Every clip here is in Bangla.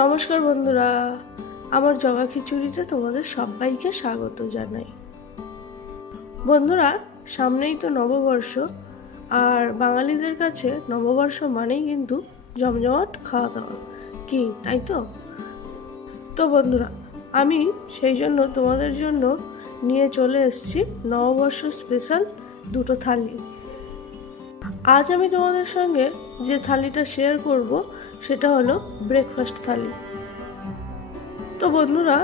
নমস্কার বন্ধুরা, আমার জগা খিচুড়িতে তোমাদের সবাইকে স্বাগত জানাই। বন্ধুরা, সামনেই তো নববর্ষ, আর বাঙালিদের কাছে নববর্ষ মানেই কিন্তু জমজমাট খাওয়া দাওয়া, কি তাই তো বন্ধুরা, আমি সেই জন্য তোমাদের জন্য নিয়ে চলে এসেছি নববর্ষ স্পেশাল দুটো থালি। আজ আমি তোমাদের সঙ্গে যে থালিটা শেয়ার করব সেটা হলো ব্রেকফাস্ট থালি। তো বন্ধুরা,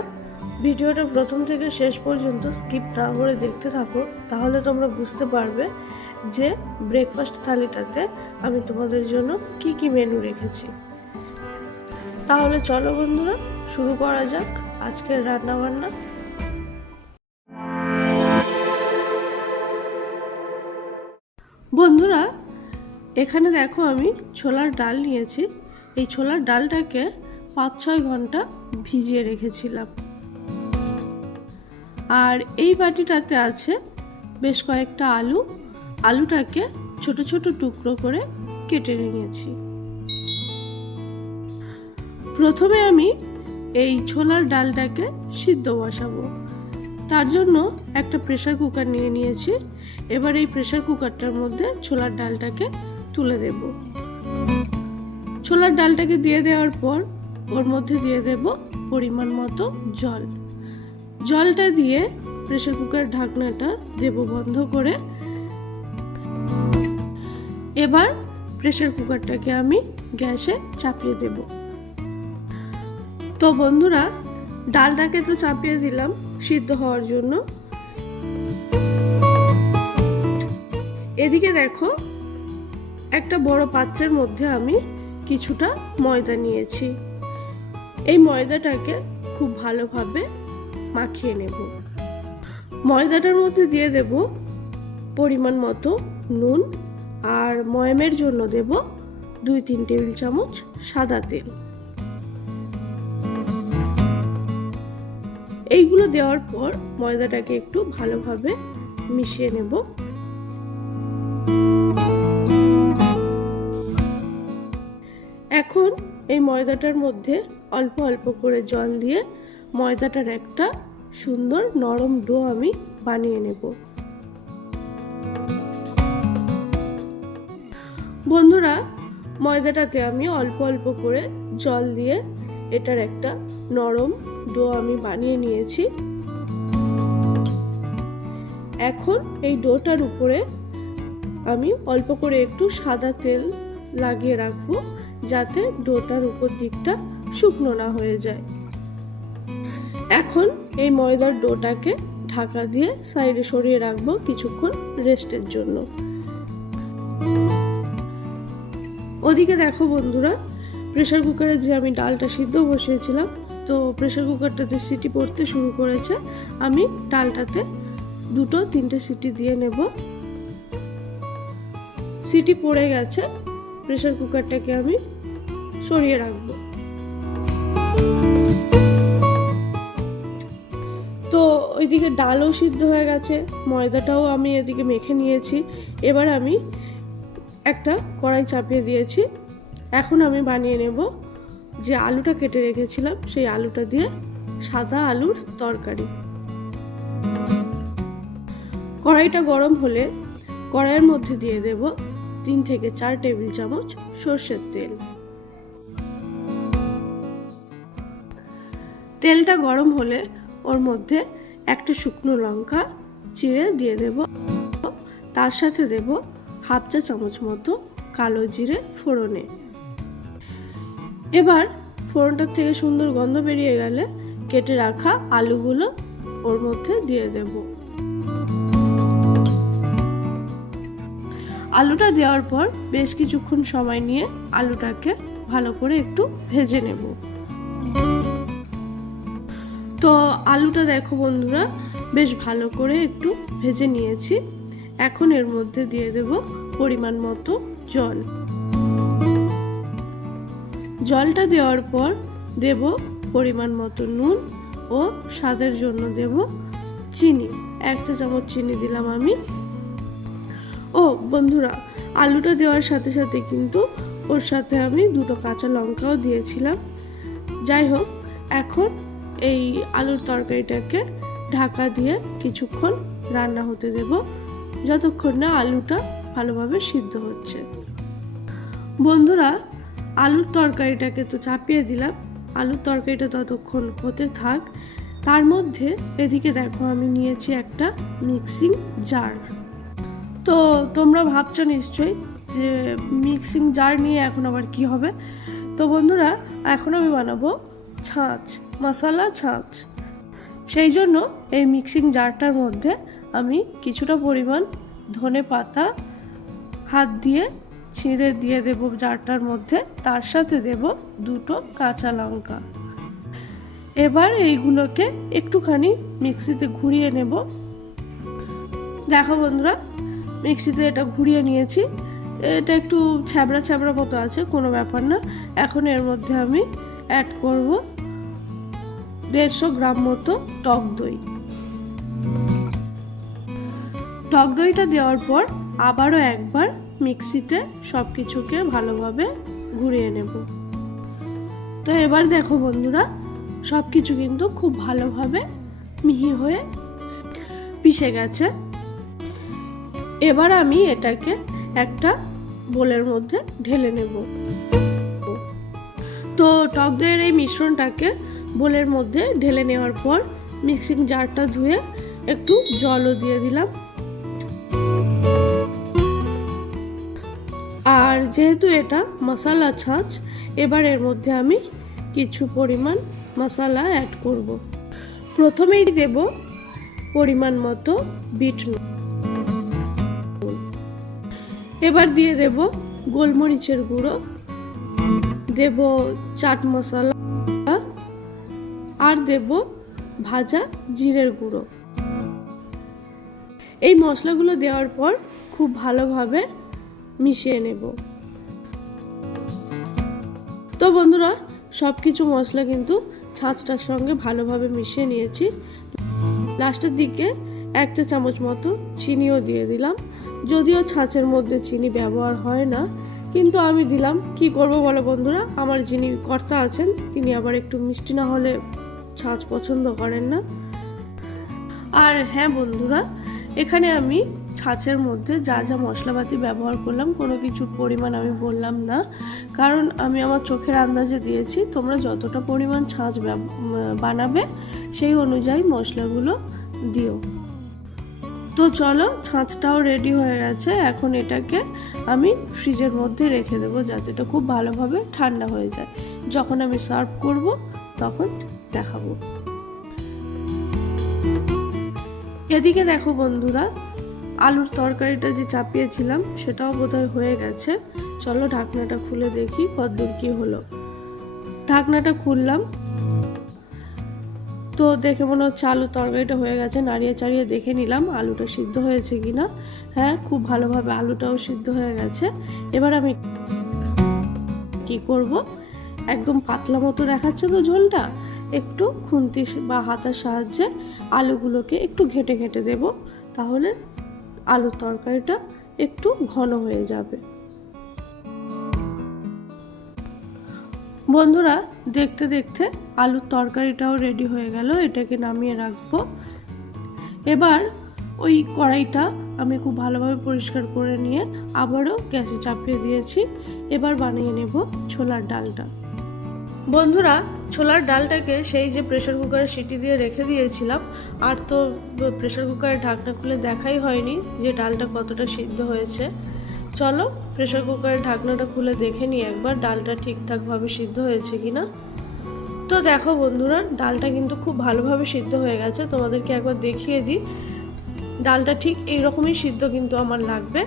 ভিডিওটা প্রথম থেকে শেষ পর্যন্ত স্কিপ না করে দেখতে থাকো, তাহলে তোমরা বুঝতে পারবে যে ব্রেকফাস্ট থালিটাতে আমি তোমাদের জন্য কি কি মেনু রেখেছি। তাহলে চলো বন্ধুরা, শুরু করা যাক আজকের রান্নাবান্না। বন্ধুরা, এখানে দেখো আমি ছোলার ডাল নিয়েছি। এই ছোলার ডালটাকে 5-6 ঘন্টা ভিজিয়ে রেখেছিলাম। আর এই বাটিটাতে আছে বেশ কয়েকটা আলুটাকে ছোট ছোট টুকরো করে কেটে নিয়েছি। প্রথমে আমি এই ছোলার ডালটাকে সিদ্ধ বসাবো। তার জন্য একটা প্রেসার কুকার নিয়ে নিয়েছি। এবার এই প্রেসার কুকারটার মধ্যে ছোলার ডালটাকে তুলে দেব। ছোলার ডালটাকে দিয়ে দেওয়ার পর ওর মধ্যে দিয়ে দেব পরিমাণ মতো জল। জলটা দিয়ে প্রেসার কুকার ঢাকনাটা দেব বন্ধ করে। এবার প্রেসার কুকারটাকে আমি গ্যাসে চাপিয়ে দেব। তো বন্ধুরা, ডালটাকে তো চাপিয়ে দিলাম সিদ্ধ হওয়ার জন্য। এদিকে দেখো, একটা বড় পাত্রের মধ্যে আমি কিছুটা ময়দা নিয়েছি। এই ময়দাটাকে খুব ভালোভাবে মাখিয়ে নেব। ময়দাটার মধ্যে দিয়ে দেব পরিমাণ মতো নুন, আর ময়ামের জন্য দেব 2-3 টেবিল চামচ সাদা তেল। এইগুলো দেওয়ার পর ময়দাটাকে একটু ভালোভাবে মিশিয়ে নেব। এখন এই ময়দাটার মধ্যে অল্প অল্প করে জল দিয়ে ময়দাটার একটা সুন্দর নরম ডো আমি বানিয়ে নেব। বন্ধুরা, ময়দাটাতে আমি অল্প অল্প করে জল দিয়ে এটার একটা নরম ডো আমি বানিয়ে নিয়েছি। এখন এই ডোটার উপরে আমি অল্প করে একটু সাদা তেল লাগিয়ে রাখবো, যাতে ডোটার উপর দিকটা শুকনো না হয়ে যায়। এখন এই ময়দার ডোটাকে ঢাকা দিয়ে সাইডে সরিয়ে রাখবো কিছুক্ষণ রেস্টের জন্য। ওদিকে দেখো বন্ধুরা, প্রেসার কুকারে যে আমি ডালটা সিদ্ধ বসিয়েছিলাম, তো প্রেসার কুকারটাতে সিটি পড়তে শুরু করেছে। আমি ডালটাতে 2-3টে সিটি দিয়ে নেব। সিটি পড়ে গেছে, প্রেসার কুকারটাকে আমি সরিয়ে রাখবো। তো ওইদিকে ডালও সিদ্ধ হয়ে গেছে, ময়দাটাও আমি এদিকে মেখে নিয়েছি। এবার আমি একটা কড়াই চাপিয়ে দিয়েছি। এখন আমি বানিয়ে নেব যে আলুটা কেটে রেখেছিলাম, সেই আলুটা দিয়ে সাদা আলুর তরকারি। কড়াইটা গরম হলে কড়াইয়ের মধ্যে দিয়ে দেব 3-4 টেবিল চামচ সর্ষের তেল। তেলটা গরম হলে ওর মধ্যে একটা শুকনো লঙ্কা চিড়ে দিয়ে দেব। তার সাথে দেব 1/2 চা চামচ মতো কালো জিরে ফোড়নে। এবার ফোড়নটার থেকে সুন্দর গন্ধ বেরিয়ে গেলে কেটে রাখা আলুগুলো ওর মধ্যে দিয়ে দেব। আলুটা দেওয়ার পর বেশ কিছুক্ষণ সময় নিয়ে আলুটাকে ভালো করে একটু ভেজে নেব। তো আলুটা দেখো বন্ধুরা, বেশ ভালো করে একটু ভেজে নিয়েছি। এখন এর মধ্যে দিয়ে দেব পরিমাণ মতো জল। জলটা দেওয়ার পর দেব পরিমাণ মতো নুন, ও স্বাদের জন্য দেব চিনি। 1 চা চামচ চিনি দিলাম আমি। ও বন্ধুরা, আলুটা দেওয়ার সাথে সাথে কিন্তু ওর সাথে আমি 2টো কাঁচা লঙ্কাও দিয়েছিলাম। যাই হোক, এখন এই আলুর তরকারিটাকে ঢাকা দিয়ে কিছুক্ষণ রান্না হতে দেব, যতক্ষণ না আলুটা ভালোভাবে সিদ্ধ হচ্ছে। বন্ধুরা, আলুর তরকারিটাকে তো চাপিয়ে দিলাম, আলুর তরকারিটা ততক্ষণ হতে থাক। তার মধ্যে এদিকে দেখো আমি নিয়েছি একটা মিক্সিং জার। তো তোমরা ভাবছো নিশ্চয়ই যে মিক্সিং জার নিয়ে এখন আবার কি হবে। তো বন্ধুরা, এখন আমি বানাবো ছাঁচ, মশলা ছাঁচ। সেই জন্য এই মিক্সিং জারটার মধ্যে আমি কিছুটা পরিমাণ ধনে পাতা হাত দিয়ে ছিঁড়ে দিয়ে দেব জারটার মধ্যে, তার সাথে দেব 2টো কাঁচা লঙ্কা। এবার এইগুলোকে একটুখানি মিক্সিতে ঘুরিয়ে নেব। দেখো বন্ধুরা, মিক্সিতে এটা ঘুরিয়ে নিয়েছি। এটা একটু ছ্যাবড়া ছ্যাবড়া মতো আছে, কোনো ব্যাপার না। এখন এর মধ্যে আমি অ্যাড করব 150 গ্রাম মতো টক দই। টক দইটা দেওয়ার পর আবারও একবার মিক্সিতে সব কিছুকে ভালোভাবে ঘুরিয়ে নেব। তো এবার দেখো বন্ধুরা, সব কিছু কিন্তু খুব ভালোভাবে মিহি হয়ে পিষে গেছে। এবার আমি এটাকে একটা বোলের মধ্যে ঢেলে নেব। তো টক দইয়ের এই মিশ্রণটাকে বোলের মধ্যে ঢেলে নেওয়ার পর মিক্সিং জারটা ধুয়ে একটু জলও দিয়ে দিলাম। আর যেহেতু এটা মশলা ছাঁচ, এবার এর মধ্যে আমি কিছু পরিমাণ মশলা অ্যাড করব। প্রথমেই দেব পরিমাণ মতো বিট নুন, এবার দিয়ে দেব গোলমরিচের গুঁড়ো, দেব চাট মশলা, আর দেব ভাজা জিরের গুঁড়ো। এই মশলাগুলো দেওয়ার পর খুব ভালোভাবে মিশিয়ে নেব। তো বন্ধুরা, সব কিছু মশলা কিন্তু ছাঁচটার সঙ্গে ভালোভাবে মিশিয়ে নিয়েছি। লাস্টের দিকে 1 চা চামচ মতো চিনিও দিয়ে দিলাম। যদিও ছাঁচের মধ্যে চিনি ব্যবহার হয় না, কিন্তু আমি দিলাম। কি করব বলো বন্ধুরা, আমার যিনি কর্তা আছেন তিনি আবার একটু মিষ্টি না হলে ছাঁচ পছন্দ করেন না। আর হ্যাঁ বন্ধুরা, এখানে আমি ছাঁচের মধ্যে যা যা মশলাপাতি ব্যবহার করলাম কোনো কিছুর পরিমাণ আমি বললাম না, কারণ আমি আমার চোখের আন্দাজে দিয়েছি। তোমরা যতটা পরিমাণ ছাঁচ বানাবে সেই অনুযায়ী মশলাগুলো দিও। তো চলো, ছাঁচটাও রেডি হয়ে গেছে। এখন এটাকে আমি ফ্রিজের মধ্যে রেখে দেবো, যাতে এটা খুব ভালোভাবে ঠান্ডা হয়ে যায়। যখন আমি সার্ভ করব তখন দেখাবো। এদিকে দেখো বন্ধুরা, আলুর তরকারিটা যে চাপিয়েছিলাম সেটাও বোধহয় হয়ে গেছে। চলো ঢাকনাটা খুলে দেখি কতদূর কি হলো। ঢাকনাটা খুললাম, তো দেখে মনে হচ্ছে আলুর তরকারিটা হয়ে গেছে। নাড়িয়ে চাড়িয়ে দেখে নিলাম আলুটা সিদ্ধ হয়েছে কিনা। হ্যাঁ, খুব ভালোভাবে আলুটাও সিদ্ধ হয়ে গেছে। এবার আমি কি করব, একদম পাতলা মতো দেখাচ্ছে তো ঝোলটা, একটু খুন্তি বা হাতার সাহায্যে আলুগুলোকে একটু ঘেটে ঘেটে দেব, তাহলে আলুর তরকারিটা একটু ঘন হয়ে যাবে। বন্ধুরা, দেখতে দেখতে আলুর তরকারিটাও রেডি হয়ে গেল। এটাকে নামিয়ে রাখবো। এবার ওই কড়াইটা আমি খুব ভালোভাবে পরিষ্কার করে নিয়ে আবারও গ্যাসে চাপিয়ে দিয়েছি। এবার বানিয়ে নেব ছোলার ডালটা। বন্ধুরা, ছোলার ডালটাকে সেই যে প্রেসার কুকারে সিটি দিয়ে রেখে দিয়েছিলাম, আর তো প্রেসার কুকারের ঢাকনা খুলে দেখাই হয়নি যে ডালটা কতটা সিদ্ধ হয়েছে। চলো প্রেসার কুকারের ঢাকনাটা খুলে দেখে নিই একবার ডালটা ঠিকঠাকভাবে সিদ্ধ হয়েছে কিনা। তো দেখো বন্ধুরা, ডালটা কিন্তু খুব ভালোভাবে সিদ্ধ হয়ে গেছে। তোমাদেরকে একবার দেখিয়ে দিই, ডালটা ঠিক এইরকমই সিদ্ধ কিন্তু আমার লাগবে।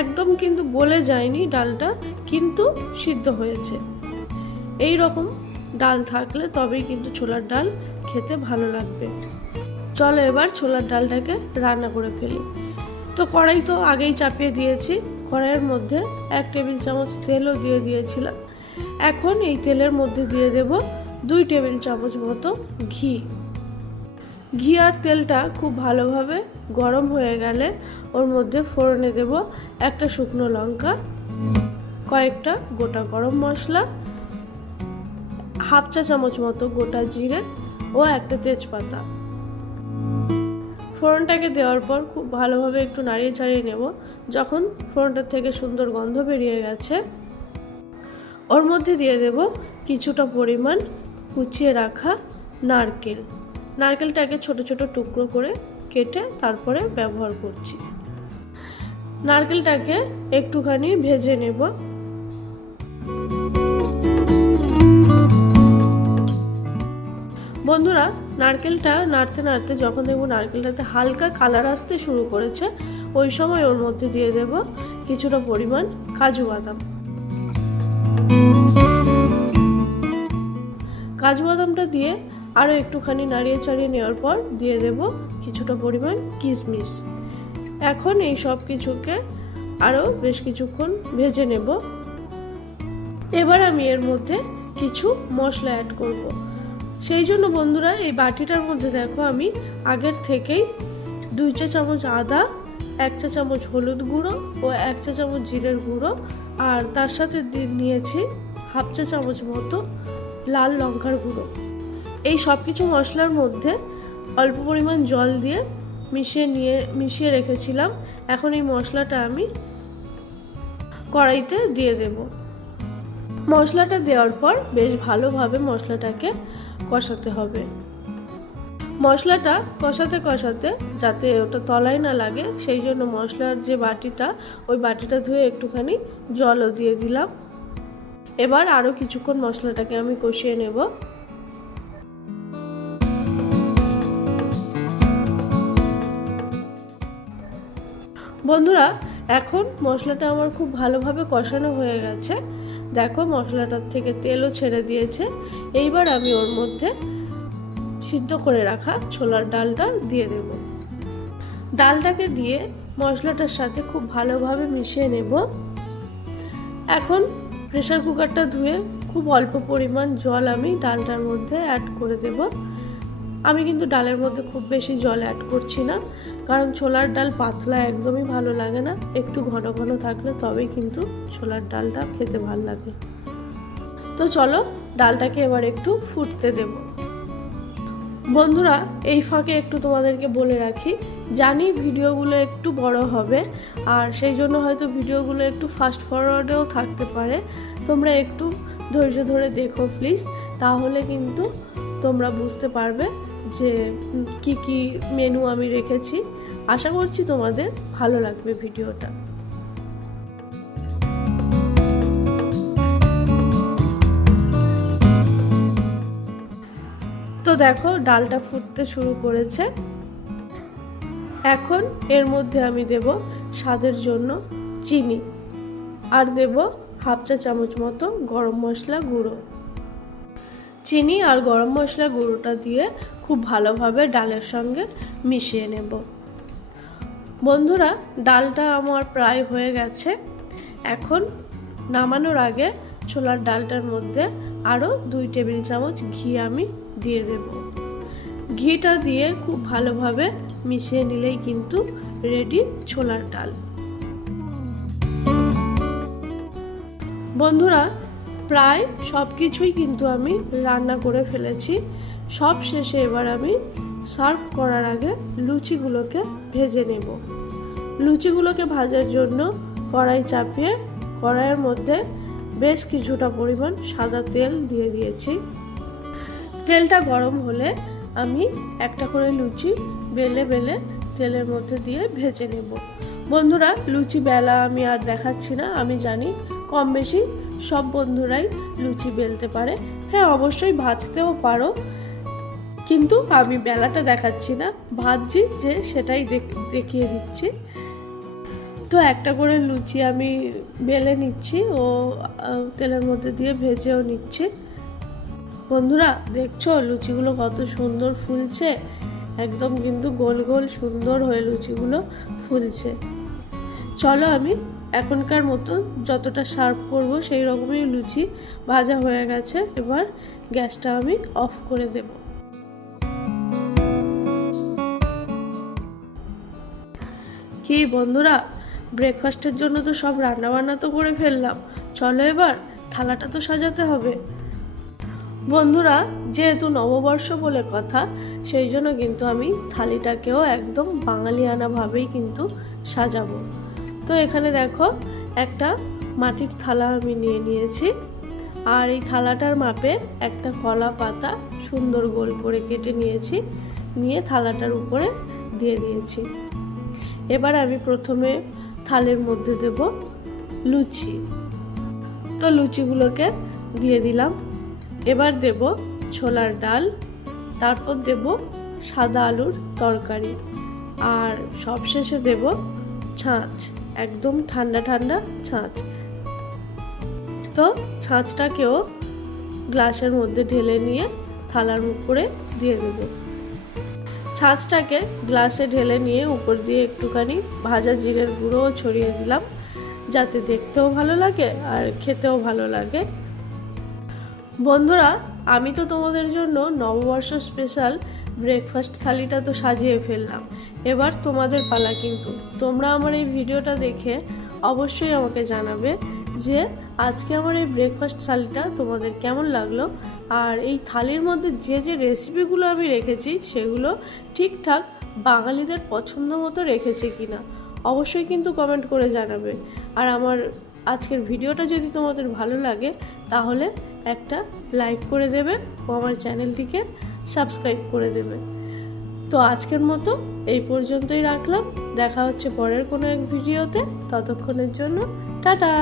একদম কিন্তু গলে যায়নি ডালটা, কিন্তু সিদ্ধ হয়েছে। এই রকম ডাল থাকলে তবেই কিন্তু ছোলার ডাল খেতে ভালো লাগবে। চলো এবার ছোলার ডালটাকে রান্না করে ফেলি। তো কড়াই তো আগেই চাপিয়ে দিয়েছি, কড়াইয়ের মধ্যে 1 টেবিল চামচ তেলও দিয়ে দিয়েছিলাম। এখন এই তেলের মধ্যে দিয়ে দেব 2 টেবিল চামচ মতো ঘি। ঘি আর তেলটা খুব ভালোভাবে গরম হয়ে গেলে ওর মধ্যে ফোড়নে দেব একটা শুকনো লঙ্কা, কয়েকটা গোটা গরম মশলা, হাফ চা চামচ মতো গোটা জিরে ও একটা তেজপাতা। ফোড়নটাকে দেওয়ার পর খুব ভালোভাবে একটু নাড়িয়ে চাড়িয়ে নেব। যখন ফোড়নটার থেকে সুন্দর গন্ধ বেরিয়ে গেছে, ওর মধ্যে দিয়ে দেব কিছুটা পরিমাণ কুচিয়ে রাখা নারকেলটাকে ছোট ছোট টুকরো করে কেটে তারপরে ব্যবহার করছি। নারকেলটাকে একটুখানি ভেজে নেব। বন্ধুরা, নারকেলটা নাড়তে নাড়তে যখন দেখব নারকেলটাতে হালকা কালার আসতে শুরু করেছে, ওই সময় ওর মধ্যে দিয়ে দেব কিছুটা পরিমাণ কাজু বাদাম। কাজু বাদামটা দিয়ে আরও একটুখানি নাড়িয়ে চাড়িয়ে নেওয়ার পর দিয়ে দেব কিছুটা পরিমাণ কিশমিশ। এখন এই সব কিছুকে আরও বেশ কিছুক্ষণ ভেজে নেব। এবার আমি এর মধ্যে কিছু মশলা অ্যাড করব। সেই জন্য বন্ধুরা, এই বাটিটার মধ্যে দেখো আমি আগের থেকেই 2 চা চামচ আদা, 1 চা চামচ হলুদ গুঁড়ো ও 1 চা চামচ জিরের গুঁড়ো, আর তার সাথে নিয়েছি হাফ চা চামচ মতো লাল লঙ্কার গুঁড়ো। এই সব কিছু মশলার মধ্যে অল্প পরিমাণ জল দিয়ে মিশিয়ে রেখেছিলাম। এখন এই মশলাটা আমি কড়াইতে দিয়ে দেব। মশলাটা দেওয়ার পর বেশ ভালোভাবে মশলাটাকে কষাতে হবে। মশলাটা কষাতে কষাতে যাতে ওটা তলায় না লাগে, সেই জন্য মশলার যে বাটিটা, ওই বাটিটা ধুয়ে একটুখানি জলও দিয়ে দিলাম। এবার আরও কিছুক্ষণ মশলাটাকে আমি কষিয়ে নেব। বন্ধুরা, এখন মশলাটা আমার খুব ভালোভাবে কষানো হয়ে গেছে। দেখো মশলাটার থেকে তেলও ছেড়ে দিয়েছে। এইবার আমি ওর মধ্যে সিদ্ধ করে রাখা ছোলার ডালটা দিয়ে দেব। ডালটাকে দিয়ে মশলাটার সাথে খুব ভালোভাবে মিশিয়ে নেব। এখন প্রেসার কুকারটা ধুয়ে খুব অল্প পরিমাণ জল আমি ডালটার মধ্যে অ্যাড করে দেব। আমি কিন্তু ডালের মধ্যে খুব বেশি জল অ্যাড করছি না, কারণ ছোলার ডাল পাতলা একদমই ভালো লাগে না। একটু ঘন ঘন থাকলে তবেই কিন্তু ছোলার ডালটা খেতে ভালো লাগে। তো চলো ডালটাকে এবার একটু ফুটতে দেব। বন্ধুরা, এই ফাঁকে একটু তোমাদেরকে বলে রাখি, জানি ভিডিওগুলো একটু বড় হবে, আর সেই জন্য হয়তো ভিডিওগুলো একটু ফাস্ট ফরওয়ার্ডেও থাকতে পারে। তোমরা একটু ধৈর্য ধরে দেখো প্লিজ, তাহলে কিন্তু তোমরা বুঝতে পারবে যে কি কি মেনু আমি রেখেছি। আশা করছি তোমাদের ভালো লাগবে ভিডিওটা। তো দেখো ডালটা ফুটতে শুরু করেছে। এখন এর মধ্যে আমি দেব স্বাদের জন্য চিনি, আর দেব হাফ চা চামচ মতো গরম মশলা গুঁড়ো। চিনি আর গরম মশলা গুঁড়োটা দিয়ে খুব ভালোভাবে ডালের সঙ্গে মিশিয়ে নেব। বন্ধুরা, ডালটা আমার প্রায় হয়ে গেছে। এখন নামানোর আগে ছোলার ডালটার মধ্যে আরও 2 টেবিল চামচ ঘি আমি দিয়ে দেব। ঘিটা দিয়ে খুব ভালোভাবে মিশিয়ে নিলেই কিন্তু রেডি ছোলার ডাল। বন্ধুরা, প্রায় সব কিছুই কিন্তু আমি রান্না করে ফেলেছি। সব শেষে এবার আমি সার্ভ করার আগে লুচিগুলোকে ভেজে নেব। লুচিগুলোকে ভাজার জন্য কড়াই চাপিয়ে কড়াইয়ের মধ্যে বেশ কিছুটা পরিমাণ সাদা তেল দিয়ে দিয়েছি। তেলটা গরম হলে আমি একটা করে লুচি বেলে বেলে তেলের মধ্যে দিয়ে ভেজে নেব। বন্ধুরা, লুচি বেলা আমি আর দেখাচ্ছি না। আমি জানি কম বেশি সব বন্ধুরাই লুচি বেলতে পারে। হ্যাঁ, অবশ্যই ভাজতেও পারো, কিন্তু আমি বেলাটা দেখাচ্ছি না, ভাজছি যে সেটাই দেখিয়ে দিচ্ছি। তো একটা করে লুচি আমি বেলে নিচ্ছি ও তেলের মধ্যে দিয়ে ভেজেও নিচ্ছি। বন্ধুরা, দেখছো লুচিগুলো কত সুন্দর ফুলছে, একদম কিন্তু গোল গোল সুন্দর হয়ে লুচিগুলো ফুলছে। চলো আমি এখনকার মতো যতটা সার্ভ করব সেই রকমই লুচি ভাজা হয়ে গেছে। এবার গ্যাসটা আমি অফ করে দেব। কি বন্ধুরা, ব্রেকফাস্টের জন্য তো সব রান্নাবান্না তো করে ফেললাম, চলো এবার থালাটা তো সাজাতে হবে। বন্ধুরা, যেহেতু নববর্ষ বলে কথা, সেই জন্য কিন্তু আমি থালিটাকেও একদম বাঙালিয়ানাভাবেই কিন্তু সাজাবো। তো এখানে দেখো একটা মাটির থালা আমি নিয়ে নিয়েছি, আর এই থালাটার মাপে একটা কলা পাতা সুন্দর গোল করে কেটে নিয়েছি, নিয়ে থালাটার উপরে দিয়ে দিয়েছি। এবার আমি প্রথমে থালের মধ্যে দেব লুচি। তো লুচিগুলোকে দিয়ে দিলাম। এবার দেব ছোলার ডাল, তারপর দেব সাদা আলুর তরকারি, আর সবশেষে দেব ছাঁচ, একদম ঠান্ডা ঠান্ডা ছাঁচ। তো ছাঁচটাকেও গ্লাসের মধ্যে ঢেলে নিয়ে থালার উপরে দিয়ে দেব। ছাঁচটাকে গ্লাসে ঢেলে নিয়ে উপর দিয়ে একটুখানি ভাজা জিরের গুঁড়োও ছড়িয়ে দিলাম, যাতে দেখতেও ভালো লাগে আর খেতেও ভালো লাগে। বন্ধুরা, আমি তো তোমাদের জন্য নববর্ষ স্পেশাল ব্রেকফাস্ট থালিটা তো সাজিয়ে ফেললাম। এবার তোমাদের পালা, কিন্তু তোমরা আমার এই ভিডিওটা দেখে অবশ্যই আমাকে জানাবে যে আজকে আমার এই ব্রেকফাস্ট থালিটা তোমাদের কেমন লাগলো, আর এই থালির মধ্যে যে যে রেসিপিগুলো আমি রেখেছি সেগুলো ঠিকঠাক বাঙালিদের পছন্দ মতো রেখেছে কিনা অবশ্যই কিন্তু কমেন্ট করে জানাবে। আর আমার আজকের ভিডিওটা যদি তোমাদের ভালো লাগে তাহলে একটা লাইক করে দেবে ও আমার চ্যানেলটিকে সাবস্ক্রাইব করে দেবে। তো আজকের মতো এই পর্যন্তই রাখলাম, দেখা হচ্ছে পরের কোনো এক ভিডিওতে। ততক্ষণের জন্য টাটা।